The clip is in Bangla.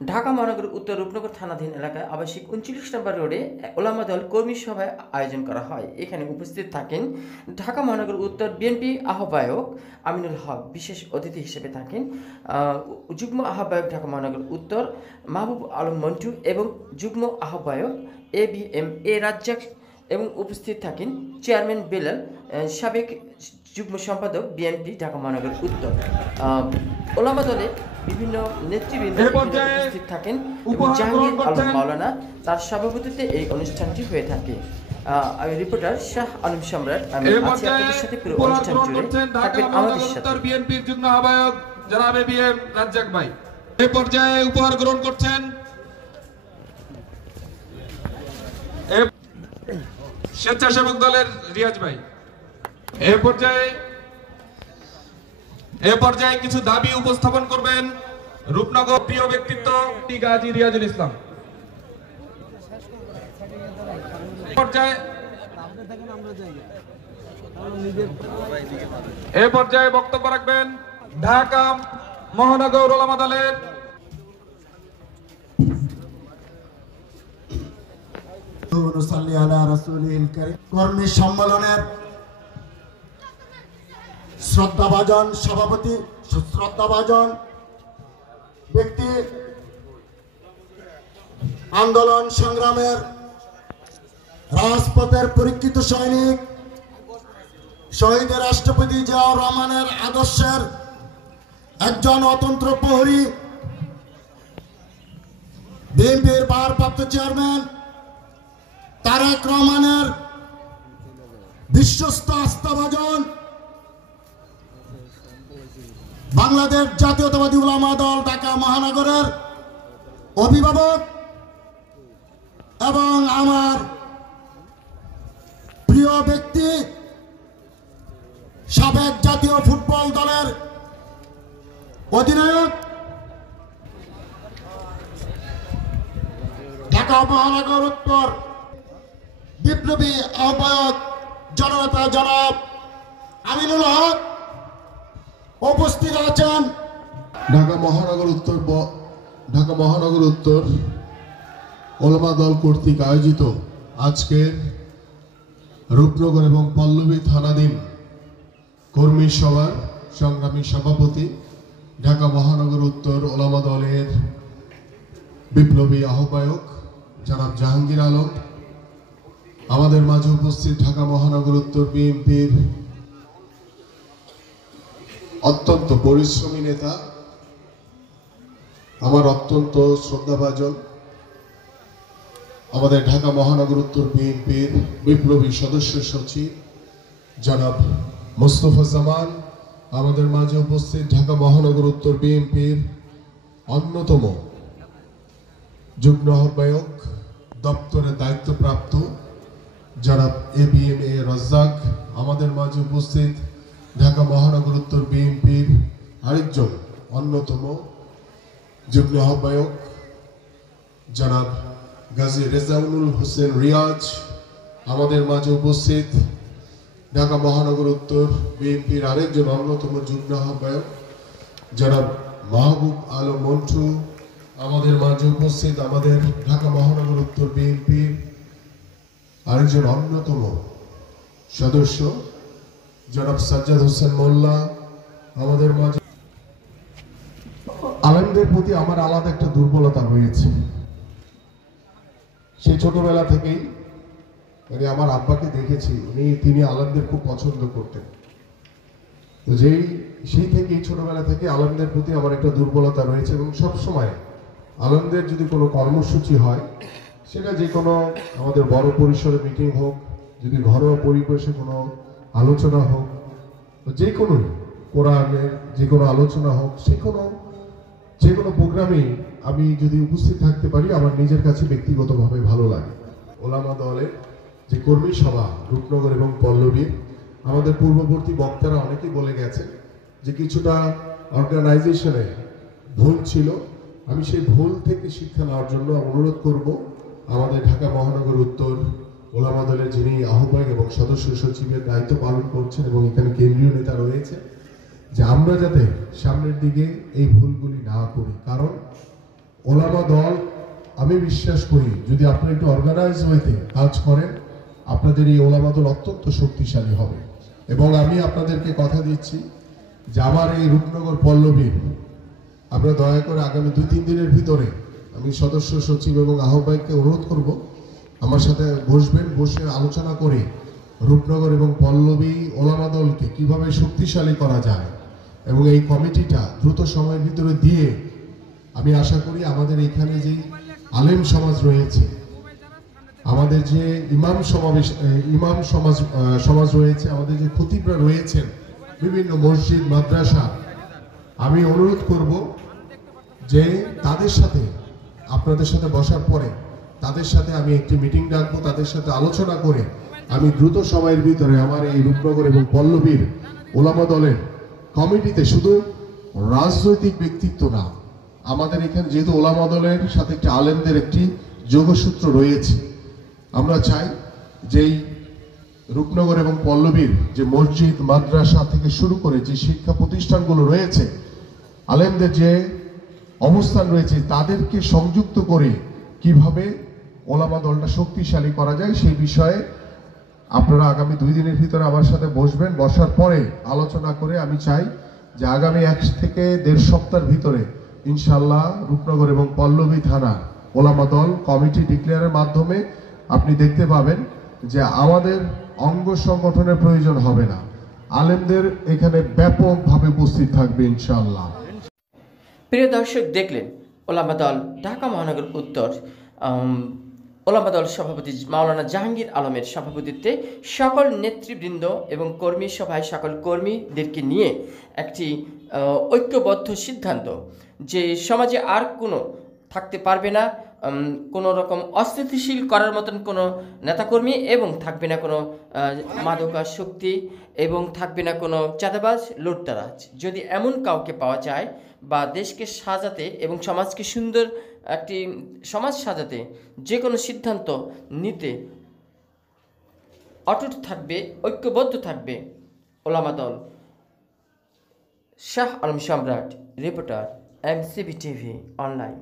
ঢাকা মহানগর উত্তর রূপনগর থানাধীন এলাকায় আবাসিক 39 নম্বর রোডে ওলামা দল কর্মী সভায় আয়োজন করা হয়। এখানে উপস্থিত থাকেন ঢাকা মহানগর উত্তর বিএনপি আহ্বায়ক আমিনুল হক, বিশেষ অতিথি হিসেবে থাকেন যুগ্ম আহ্বায়ক ঢাকা মহানগর উত্তর মাহবুব আলম মন্টু এবং যুগ্ম আহ্বায়ক এ রাজ্জাক, এবং উপস্থিত থাকেন চেয়ারম্যান বেলাল, সাবেক যুগ্ম সম্পাদক বিএনপি ঢাকা মহানগর উত্তর। ওলামা দলের বিভিন্ন নেতৃবৃন্দ উপস্থিত থাকেন এবং জাহাঙ্গীর আলম মাওলানা তার সভাপতিত্বে এই অনুষ্ঠানটি হয়ে থাকে। আমি রিপোর্টার শাহ আলম সম্রাট, আমি আছি আপনাদের সাথে পুরো অনুষ্ঠান জুড়ে থাকবেন আমাদের সাথে। বিএনপির যুগ্ম আহ্বায়ক জনাব এবিএম রাজ্জাক ভাই এই পর্যায়ে উপহার গ্রহণ করছেন স্বেচ্ছাসেবক দলের রিয়াজ ভাই। এ পর্যায়ে কিছু দাবি উপস্থাপন করবেন রূপনগর প্রিয় ব্যক্তিত্ব গাজী রিয়াজুল ইসলাম। এ পর্যায়ে বক্তব্য রাখবেন ঢাকা মহানগর ওলামা দলের কর্মী সম্মেলনের শ্রদ্ধাভাজন সভাপতি, শ্রদ্ধাভাজন ব্যক্তি, আন্দোলন সংগ্রামের রাজপথের পরীক্ষিত সৈনিক, শহীদ রাষ্ট্রপতি জিয়াউর রহমানের আদর্শের একজন অতন্ত্র প্রহরী, বিএনপির ভারপ্রাপ্ত চেয়ারম্যান তারেক রহমানের বিশ্বস্ত আস্থাভাজন, বাংলাদেশ জাতীয়তাবাদী উলামা দল ঢাকা মহানগরের অভিভাবক এবং আমার প্রিয় ব্যক্তি সাবেক জাতীয় ফুটবল দলের অধিনায়ক, ঢাকা মহানগর উত্তর বিপ্লবী আহ্বায়ক জননেতা জনাব আমিনুল হক উপস্থিত আছেন। ঢাকা মহানগর উত্তর ওলামা দল কর্তৃক আয়োজিত আজকের রূপনগর এবং পল্লবী থানাধীন কর্মী সভার সংগ্রামী সভাপতি, ঢাকা মহানগর উত্তর ওলামা দলের বিপ্লবী আহ্বায়ক জনাব জাহাঙ্গীর আলম, আমাদের মাঝে উপস্থিত ঢাকা মহানগর উত্তর বিএনপির অত্যন্ত পরিশ্রমী নেতা, আমার অত্যন্ত শ্রদ্ধাভাজন আমাদের ঢাকা মহানগর উত্তর বিএনপির বিপ্লবী সদস্য সচিব জনাব মোস্তফা জামান, আমাদের মাঝে উপস্থিত ঢাকা মহানগর উত্তর বিএনপির অন্যতম যুগ্ম আহ্বায়ক দপ্তরের দায়িত্বপ্রাপ্ত জনাব এবিএম রাজ্জাক, আমাদের মাঝে উপস্থিত ঢাকা মহানগর উত্তর বিএনপির আরেকজন অন্যতম যুগ্ম আহ্বায়ক জনাব গাজী রেজাউল হোসেন রিয়াজ, আমাদের মাঝে উপস্থিত ঢাকা মহানগর উত্তর বিএনপির আরেকজন অন্যতম যুগ্ম আহ্বায়ক জনাব মাহবুব আলম মন্টু, আমাদের মাঝে উপস্থিত আমাদের ঢাকা মহানগর উত্তর বিএনপির আরেকজন অন্যতম সদস্য জনাব সাজ্জাদ হোসেন মোল্লা, আমাদের মাঝে। আলেমদের প্রতি আমার আলাদা একটা দুর্বলতা রয়েছে। সেই ছোটবেলা থেকেই মানে আমার আব্বাকে দেখেছি, তিনি আলেমদের খুব পছন্দ করতেন। তো সেই থেকেই ছোটবেলা থেকে আলেমদের প্রতি আমার একটা দুর্বলতা রয়েছে এবং সবসময় আলেমদের যদি কোনো কর্মসূচি হয়, সেটা যে কোনো আমাদের বড় পরিসরে মিটিং হোক, যদি ঘরোয়া পরিবেশে কোনো আলোচনা হোক, যে কোনো কোরআনের যে কোনো আলোচনা হোক, যে কোনো প্রোগ্রামেই আমি যদি উপস্থিত থাকতে পারি আমার নিজের কাছে ব্যক্তিগতভাবে ভালো লাগে। ওলামা দলের যে কর্মী সভা রূপনগর এবং পল্লবীর, আমাদের পূর্ববর্তী বক্তারা অনেকেই বলে গেছেন যে কিছুটা অর্গানাইজেশনে ভুল ছিল। আমি সেই ভুল থেকে শিক্ষা নেওয়ার জন্য অনুরোধ করব আমাদের ঢাকা মহানগর উত্তর ওলামা দলের যিনি আহ্বায়ক এবং সদস্য সচিবের দায়িত্ব পালন করছেন এবং এখানে কেন্দ্রীয় নেতা রয়েছে, যে আমরা যাতে সামনের দিকে এই ভুলগুলি না করি। কারণ ওলামা দল, আমি বিশ্বাস করি যদি আপনারা একটু অর্গানাইজ ওয়েতে কাজ করেন, আপনাদের এই ওলামা দল অত্যন্ত শক্তিশালী হবে। এবং আমি আপনাদেরকে কথা দিচ্ছি যে আমার এই রূপনগর পল্লবীর আপনারা দয়া করে আগামী 2-3 দিনের ভিতরে আমি সদস্য সচিব এবং আহ্বায়ককে অনুরোধ করব আমার সাথে বসবেন, বসে আলোচনা করে রূপনগর এবং পল্লবী ওলামা দলকে কীভাবে শক্তিশালী করা যায় এবং এই কমিটিটা দ্রুত সময়ের ভিতরে দিয়ে আমি আশা করি আমাদের এখানে যে আলেম সমাজ রয়েছে, আমাদের যে ইমাম সমাজ রয়েছে, আমাদের যে খতিবরা রয়েছেন বিভিন্ন মসজিদ মাদ্রাসা, আমি অনুরোধ করব যে তাদের সাথে আপনাদের সাথে বসার পরে তাদের সাথে আমি একটি মিটিং ডাকবো, তাদের সাথে আলোচনা করে আমি দ্রুত সময়ের ভিতরে আমার এই রূপনগর এবং পল্লবীর ওলামা দলের কমিটিতে শুধু রাজনৈতিক ব্যক্তিত্ব না, আমাদের এখানে যেহেতু ওলামা দলের সাথে একটি আলেমদের একটি যোগসূত্র রয়েছে, আমরা চাই যে এই রূপনগর এবং পল্লবীর যে মসজিদ মাদ্রাসা থেকে শুরু করে যে শিক্ষা প্রতিষ্ঠানগুলো রয়েছে, আলেমদের যে অবস্থান রয়েছে, তাদেরকে সংযুক্ত করে কিভাবে ওলামা দলটা শক্তিশালী করা যায় সেই বিষয়ে আপনারা আগামী 2 দিনের ভিতরে আমার সাথে বসবেন। বসার পরে আলোচনা করে আমি চাই যে আগামী 1 থেকে 1.5 সপ্তাহের ভিতরে ইনশাল্লাহ রূপনগর এবং পল্লবী থানা ওলামা দল কমিটি ডিক্লেয়ারের মাধ্যমে আপনি দেখতে পাবেন যে আমাদের অঙ্গ সংগঠনের প্রয়োজন হবে না, আলেমদের এখানে ব্যাপকভাবে উপস্থিত থাকবে ইনশাল্লাহ। প্রিয় দর্শক, দেখলেন ওলামা দল ঢাকা মহানগর উত্তর ওলামা দল সভাপতি মাওলানা জাহাঙ্গীর আলমের সভাপতিত্বে সকল নেতৃবৃন্দ এবং কর্মী সভায় সকল কর্মীদেরকে নিয়ে একটি ঐক্যবদ্ধ সিদ্ধান্ত যে সমাজে আর কোনো থাকতে পারবে না কোনো রকম অস্থিতিশীল করার মতন কোনো নেতাকর্মী, এবং থাকবে না কোনো মাদকাসক্তি, এবং থাকবে না কোনো চাঁদাবাজ লুটতরাজ। যদি এমন কাউকে পাওয়া যায় বা দেশকে সাজাতে এবং সমাজকে সুন্দর একটি সমাজ সাজাতে যে কোনো সিদ্ধান্ত নিতে অটুট থাকবে, ঐক্যবদ্ধ থাকবে ওলামা দল। শাহ আলম সম্রাট, রিপোর্টার, MCB TV অনলাইন।